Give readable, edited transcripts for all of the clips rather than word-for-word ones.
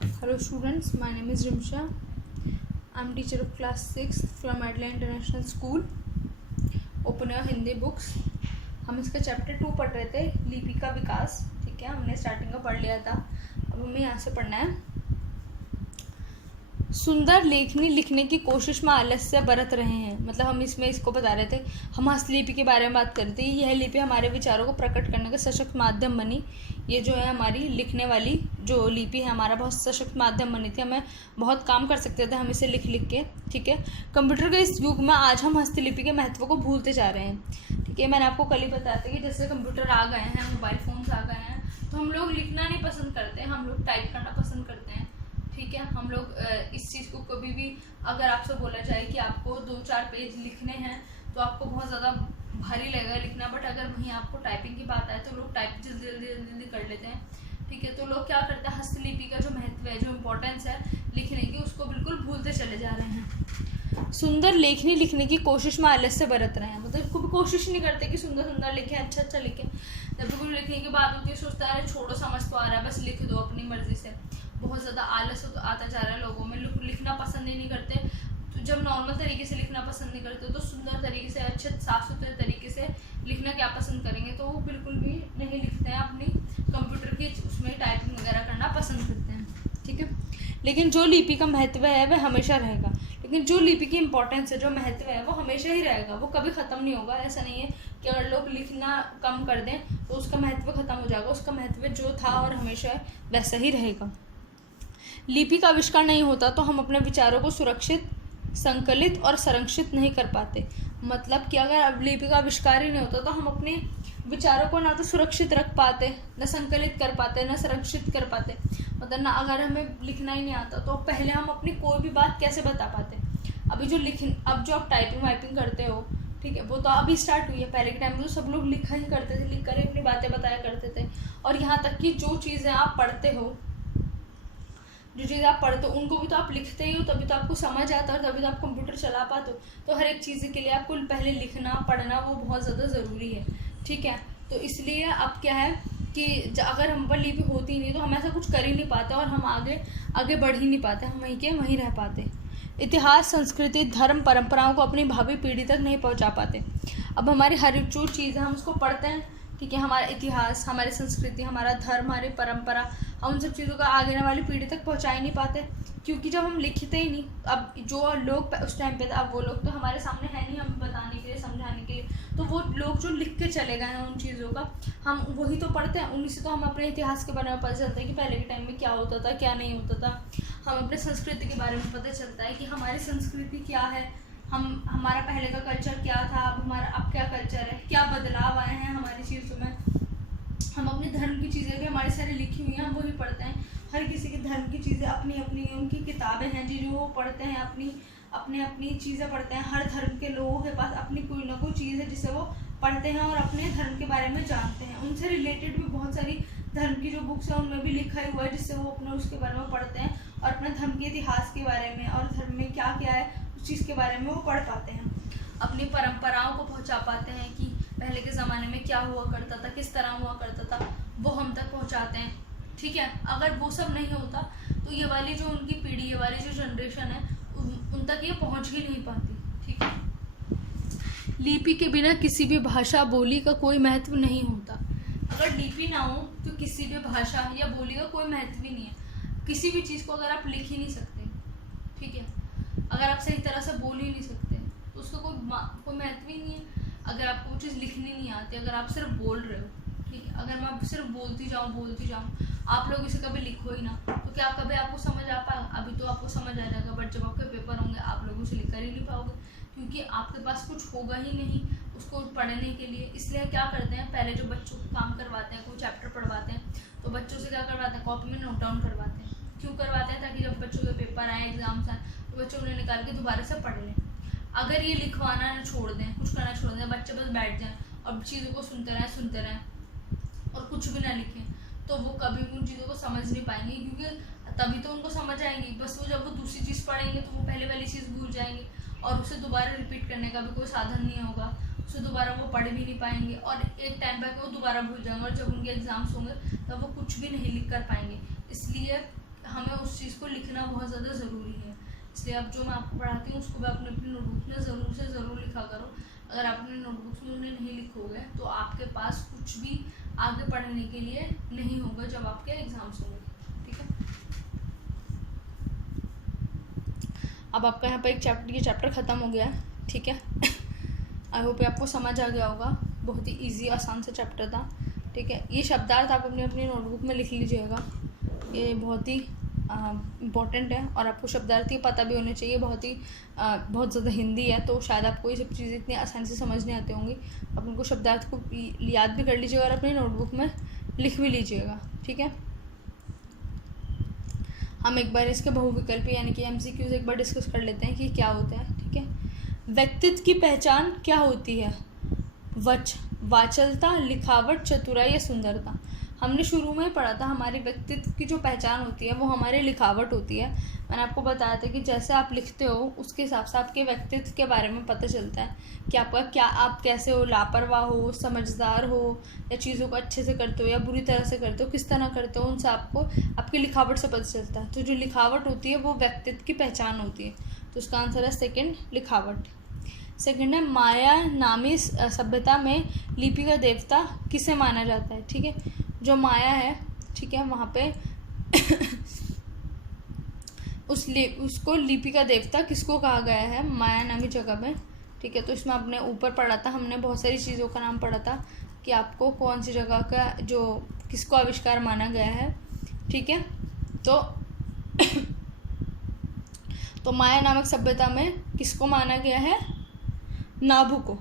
Hello students, my name is Rimsha. I am teacher of class 6 from Adelaide International School. Open your Hindi books. हम इसका chapter 2 पढ़ रहे थे, लिपि का विकास. ठीक है, हमने स्टार्टिंग का पढ़ लिया था. अब हमें यहाँ से पढ़ना है. सुंदर लेखनी लिखने की कोशिश में आलस्य बरत रहे हैं. मतलब हम इसमें इसको बता रहे थे, हम हस्तलिपि के बारे में बात कर रहे थे. यह लिपि हमारे विचारों को प्रकट करने का सशक्त माध्यम बनी. ये जो है हमारी लिखने वाली जो लिपि है, हमारा बहुत सशक्त माध्यम बनी थी. हमें बहुत काम कर सकते थे हम इसे लिख लिख के. ठीक है, कंप्यूटर के इस युग में आज हम हस्तलिपि के महत्व को भूलते जा रहे हैं. ठीक है, मैंने आपको कल ही बताया था कि जैसे कंप्यूटर आ गए हैं, मोबाइल फ़ोन्स आ गए हैं, तो हम लोग लिखना नहीं पसंद करते, हम लोग टाइप करना पसंद करते हैं. ठीक है, हम लोग इस चीज़ को कभी भी अगर आपसे बोला जाए कि आपको 2-4 पेज लिखने हैं तो आपको बहुत ज़्यादा भारी लगेगा लिखना. बट अगर वहीं आपको टाइपिंग की बात आए तो लोग टाइप जल्दी कर लेते हैं. ठीक है, तो लोग क्या करते हैं, हस्तलिपि का जो महत्व है, जो इम्पोर्टेंस है लिखने की, उसको बिल्कुल भूलते चले जा रहे हैं. सुंदर लेखनी लिखने की कोशिश में आलस्य बरत रहे हैं. मतलब कोई कोशिश नहीं करते कि सुंदर सुंदर लिखें, अच्छा लिखें. जब भी कोई लिखने की बात होती है सोचता है छोड़ो, समझ तो आ रहा है, बस लिख दो अपनी मर्जी से. बहुत ज़्यादा आलस आता जा रहा है लोगों में. लोग लिखना पसंद ही नहीं करते. तो जब नॉर्मल तरीके से लिखना पसंद नहीं करते तो सुंदर तरीके से, अच्छे साफ़ सुथरे तरीके से लिखना क्या पसंद करेंगे. तो वो बिल्कुल भी नहीं लिखते हैं, अपनी कंप्यूटर की उसमें टाइपिंग वगैरह करना पसंद करते हैं. ठीक है, लेकिन जो लिपि का महत्व है वह हमेशा रहेगा. लेकिन जो लिपि की इम्पोर्टेंस है, जो महत्व है, वो हमेशा ही रहेगा, वो कभी ख़त्म नहीं होगा. ऐसा नहीं है कि अगर लोग लिखना कम कर दें तो उसका महत्व ख़त्म हो जाएगा. उसका महत्व जो था और हमेशा वैसा ही रहेगा. लिपि का आविष्कार नहीं होता तो हम अपने विचारों को सुरक्षित, संकलित और संरक्षित नहीं कर पाते. मतलब कि अगर अब लिपि का आविष्कार ही नहीं होता तो हम अपने विचारों को ना तो सुरक्षित रख पाते, न संकलित कर पाते, न संरक्षित कर पाते. मतलब ना, अगर हमें लिखना ही नहीं आता तो पहले हम अपनी कोई भी बात कैसे बता पाते. अब जो आप टाइपिंग वाइपिंग करते हो, ठीक है, वो तो अभी स्टार्ट हुई है. पहले के टाइम में तो सब लोग लिखा ही करते थे, लिख कर ही अपनी बातें बताया करते थे. और यहाँ तक कि जो चीज़ें आप पढ़ते हो, उनको भी तो आप लिखते ही हो, तभी तो आपको समझ आता है और तभी तो आप कंप्यूटर चला पाते हो. तो हर एक चीज़ के लिए आपको पहले लिखना पढ़ना वो बहुत ज़्यादा ज़रूरी है. ठीक है, तो इसलिए अब क्या है कि अगर हम पर लिपि होती ही नहीं तो हम ऐसा कुछ कर ही नहीं पाते और हम आगे बढ़ ही नहीं पाते. हम वहीं रह पाते. इतिहास, संस्कृति, धर्म, परंपराओं को अपनी भावी पीढ़ी तक नहीं पहुंचा पाते. अब हमारी हर जो चीज़ है हम उसको पढ़ते हैं. ठीक है, हमारा इतिहास, हमारी संस्कृति, हमारा धर्म, हमारी परंपरा, हम उन सब चीज़ों का आगे वाली पीढ़ी तक पहुंचा ही नहीं पाते, क्योंकि जब हम लिखते ही नहीं. अब जो लोग उस टाइम पे थे, अब वो लोग तो हमारे सामने है नहीं हमें बताने के लिए, समझाने के लिए. तो वो लोग जो लिख के चले गए हैं उन चीज़ों का, हम वही तो पढ़ते हैं. उन्हीं से तो हम अपने इतिहास के बारे में पता चलता है कि पहले के टाइम में क्या होता था, क्या नहीं होता था. हम अपने संस्कृति के बारे में पता चलता है कि हमारी संस्कृति क्या है, हमारा पहले का कल्चर क्या था, अब क्या कल्चर है, क्या बदलाव आए हैं हमारी चीज़ों में. हम अपने धर्म की चीज़ें भी हमारी सारी लिखी हुई हैं, हम वही पढ़ते हैं. हर किसी के धर्म की चीज़ें अपनी अपनी उनकी किताबें हैं जी, जो वो पढ़ते हैं, अपनी चीज़ें पढ़ते हैं. हर धर्म के लोगों के पास अपनी कोई ना कोई चीज़ है जिसे वो पढ़ते हैं और अपने धर्म के बारे में जानते हैं. उनसे रिलेटेड भी बहुत सारी धर्म की जो बुक्स हैं उनमें भी लिखा ही हुआ है, जिससे वो अपने उसके बारे में पढ़ते हैं और अपने धर्म के इतिहास के बारे में और धर्म में क्या क्या है उस चीज़ के बारे में वो पढ़ पाते हैं. अपनी परंपराओं को पहुंचा पाते हैं कि पहले के ज़माने में क्या हुआ करता था, किस तरह हुआ करता था, वो हम तक पहुंचाते हैं. ठीक है, अगर वो सब नहीं होता तो ये वाली जो उनकी पीढ़ी, ये वाली जो जनरेशन है, उन तक ये पहुंच ही नहीं पाती. ठीक है, लिपि के बिना किसी भी भाषा बोली का कोई महत्व नहीं होता. अगर लिपि ना हो तो किसी भी भाषा या बोली का कोई महत्व ही नहीं है. किसी भी चीज़ को अगर आप लिख ही नहीं सकते, ठीक है, अगर आप सही तरह से बोल ही नहीं सकते तो उसका कोई महत्व ही नहीं है. अगर आपको वो चीज़ लिखनी नहीं आती, अगर आप सिर्फ बोल रहे हो, ठीक है, अगर मैं सिर्फ बोलती जाऊँ, आप लोग इसे कभी लिखो ही ना, तो क्या कभी आपको समझ आ पाएगा. अभी तो आपको समझ आ जाएगा, बट जब आपके पेपर होंगे आप लोग उसे लिख कर ही नहीं पाओगे, क्योंकि आपके पास कुछ होगा ही नहीं उसको पढ़ने के लिए. इसलिए क्या करते हैं, पहले जो बच्चों को काम करवाते हैं, कोई चैप्टर पढ़वाते हैं, तो बच्चों से क्या करवाते हैं, कॉपी में नोट डाउन करवाते हैं. क्यों करवाते हैं, ताकि जब बच्चों के पेपर आए, एग्जाम्स आए, तो बच्चों उन्हें निकाल के दोबारा से पढ़ लें. अगर ये लिखवाना ना छोड़ दें, कुछ करना छोड़ दें, बच्चे बस बैठ जाएं और चीज़ों को सुनते रहें और कुछ भी ना लिखें, तो वो कभी भी उन चीज़ों को समझ नहीं पाएंगे. क्योंकि तभी तो उनको समझ आएंगी. बस वो जब वो दूसरी चीज़ पढ़ेंगे तो वो पहले वाली चीज़ भूल जाएंगे और उसे दोबारा रिपीट करने का भी कोई साधन नहीं होगा. उसे दोबारा वो पढ़ भी नहीं पाएंगे और एक टाइम पर वो दोबारा भूल जाएंगे और जब उनके एग्जाम्स होंगे तब वो कुछ भी नहीं लिख कर पाएंगे. इसलिए हमें उस उस चीज़ को लिखना बहुत ज़्यादा ज़रूरी है। इसलिए अब जो मैं आपको पढ़ाती हूँ उसको भी अपने अपनी नोटबुक में ज़रूर से ज़रूर लिखा करो। अगर आप अपने नोटबुक में उन्हें नहीं लिखोगे तो आपके पास कुछ भी आगे पढ़ने के लिए नहीं होगा जब आपके एग्ज़ाम्स होंगे, ठीक है। अब आपका यहाँ पर ये चैप्टर ख़त्म हो गया है, ठीक है। आई होप आपको समझ आ गया होगा, बहुत ही ईजी आसान सा चैप्टर था, ठीक है। ये शब्दार्थ आप अपनी अपनी नोटबुक में लिख लीजिएगा, ये बहुत ही इम्पॉर्टेंट है। और आपको शब्दार्थ ये पता भी होने चाहिए, बहुत ज़्यादा हिंदी है तो शायद आपको ये सब चीज़ें इतनी आसानी से समझ नहीं आती होंगी। आप उनको शब्दार्थ को याद भी कर लीजिएगा और अपनी नोटबुक में लिख भी लीजिएगा, ठीक है। हम एक बार इसके बहुविकल्पी यानी कि MCQs एक बार डिस्कस कर लेते हैं कि क्या होता है, ठीक है। व्यक्तित्व की पहचान क्या होती है? वाचलता, लिखावट, चतुराई या सुंदरता। हमने शुरू में पढ़ा था हमारे व्यक्तित्व की जो पहचान होती है वो हमारी लिखावट होती है। मैंने आपको बताया था कि जैसे आप लिखते हो उसके हिसाब से आपके व्यक्तित्व के बारे में पता चलता है कि आप कैसे हो, लापरवाह हो, समझदार हो, या चीज़ों को अच्छे से करते हो या बुरी तरह से करते हो, किस तरह करते हो, उनसे आपको आपकी लिखावट से पता चलता है। तो जो लिखावट होती है वो व्यक्तित्व की पहचान होती है। तो उसका आंसर है सेकेंड, लिखावट। सेकेंड है माया नामी सभ्यता में लिपि का देवता किसे माना जाता है, ठीक है। जो माया है, ठीक है, वहाँ पे उसको लिपि का देवता किसको कहा गया है? माया नामी जगह में, ठीक है। तो इसमें आपने ऊपर पढ़ा था, हमने बहुत सारी चीज़ों का नाम पढ़ा था कि आपको कौन सी जगह का जो किसको आविष्कार माना गया है, ठीक है। तो माया नामक सभ्यता में किसको माना गया है? नाभु को,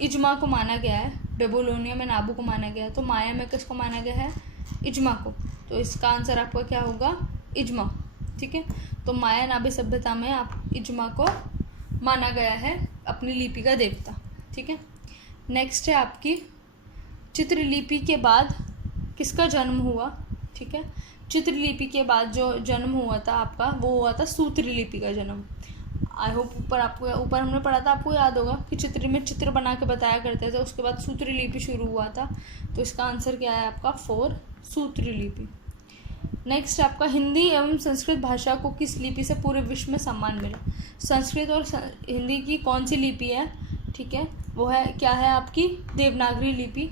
इजमा को माना गया है। बेबीलोनिया में नाभु को माना गया है, तो माया में किसको माना गया है? इजमा को। तो इसका आंसर आपका क्या होगा? इजमा, ठीक है। तो माया नाभि सभ्यता में आप इजमा को माना गया है अपनी लिपि का देवता, ठीक है। नेक्स्ट है आपकी चित्रलिपि के बाद किसका जन्म हुआ, ठीक है। चित्रलिपि के बाद जो जन्म हुआ था आपका वो हुआ था सूत्रलिपि का जन्म। आई होप ऊपर हमने पढ़ा था, आपको याद होगा कि चित्र में चित्र बना के बताया करते थे, उसके बाद सूत्रलिपि शुरू हुआ था। तो इसका आंसर क्या है आपका? 4, सूत्रलिपि। नेक्स्ट आपका हिंदी एवं संस्कृत भाषा को किस लिपि से पूरे विश्व में सम्मान मिला? संस्कृत और हिंदी की कौन सी लिपि है, ठीक है, वो है क्या है आपकी? देवनागरी लिपि।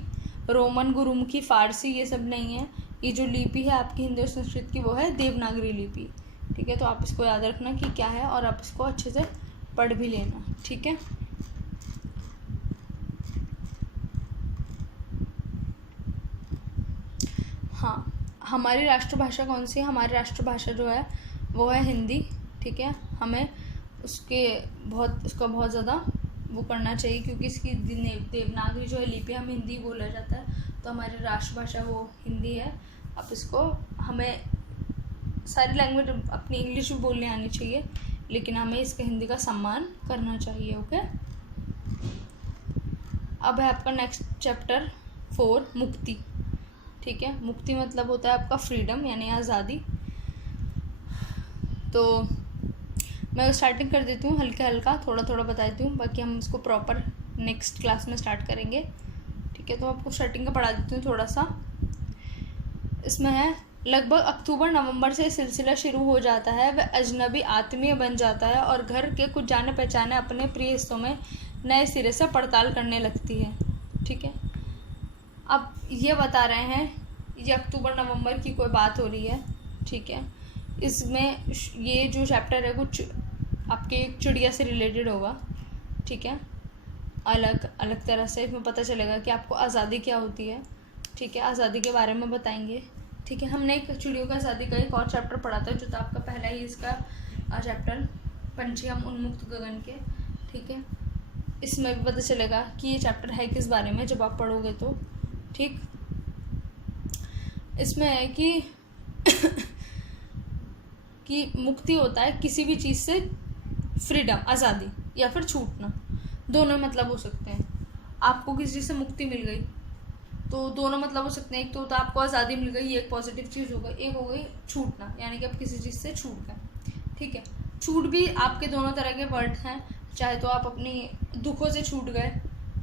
रोमन, गुरुमुखी, फारसी ये सब नहीं है। ये जो लिपि है आपकी हिंदी और संस्कृत की वो है देवनागरी लिपि, ठीक है। तो आप इसको याद रखना कि क्या है और आप इसको अच्छे से पढ़ भी लेना, ठीक है। हाँ, हमारी राष्ट्रभाषा कौन सी है? हमारी राष्ट्रभाषा जो है वो है हिंदी, ठीक है। हमें उसका बहुत ज़्यादा वो करना चाहिए क्योंकि इसकी देवनागरी जो है लिपि हमें हिंदी बोला जाता है, तो हमारी राष्ट्रभाषा वो हिंदी है। अब इसको हमें सारी लैंग्वेज अपनी इंग्लिश भी बोलने आनी चाहिए, लेकिन हमें इसका हिंदी का सम्मान करना चाहिए, ओके। अब है आपका नेक्स्ट चैप्टर 4, मुक्ति, ठीक है। मुक्ति मतलब होता है आपका फ्रीडम यानी आज़ादी। तो मैं स्टार्टिंग कर देती हूँ, हल्का थोड़ा थोड़ा बता देती हूँ, बाकी हम इसको प्रॉपर नेक्स्ट क्लास में स्टार्ट करेंगे, ठीक है। तो आपको स्टार्टिंग का पढ़ा देती हूँ थोड़ा सा। इसमें है लगभग अक्टूबर-नवंबर से सिलसिला शुरू हो जाता है, वह अजनबी आत्मीय बन जाता है और घर के कुछ जाने पहचाने अपने प्रिय हिस्सों में नए सिरे से पड़ताल करने लगती है, ठीक है। अब ये बता रहे हैं, ये अक्टूबर-नवंबर की कोई बात हो रही है, ठीक है। इसमें ये जो चैप्टर है कुछ आपके एक चिड़िया से रिलेटेड होगा, ठीक है। अलग अलग तरह से इसमें पता चलेगा कि आपको आज़ादी क्या होती है, ठीक है। आज़ादी के बारे में बताएंगे, ठीक है। हमने एक चिड़ियों का आज़ादी का एक और चैप्टर पढ़ा था जो था आपका पहला ही इसका चैप्टर, पंछी हम उन्मुक्त गगन के, ठीक है। इसमें भी पता चलेगा कि ये चैप्टर है किस बारे में जब आप पढ़ोगे तो, ठीक। इसमें है कि मुक्ति होता है किसी भी चीज़ से फ्रीडम, आज़ादी या फिर छूटना, दोनों मतलब हो सकते हैं। आपको किसी चीज़ से मुक्ति मिल गई तो दोनों मतलब हो सकते हैं, एक तो होता है आपको आज़ादी मिल गई, ये एक पॉजिटिव चीज़ हो गई, एक हो गई छूटना यानी कि आप किसी चीज़ से छूट गए, ठीक है। छूट भी आपके दोनों तरह के वर्ड हैं, चाहे तो आप अपनी दुखों से छूट गए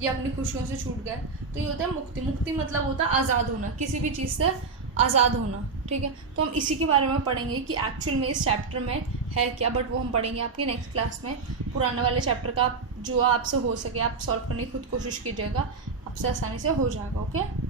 या अपनी खुशियों से छूट गए, तो ये होता है मुक्ति। मुक्ति मतलब होता है आज़ाद होना, किसी भी चीज़ से आज़ाद होना, ठीक है। तो हम इसी के बारे में पढ़ेंगे कि एक्चुअल में इस चैप्टर में है क्या, बट वो हम पढ़ेंगे आपकी नेक्स्ट क्लास में। पुराने वाले चैप्टर का जो आपसे हो सके आप सॉल्व करने की खुद कोशिश कीजिएगा, आपसे आसानी से हो जाएगा। ओके।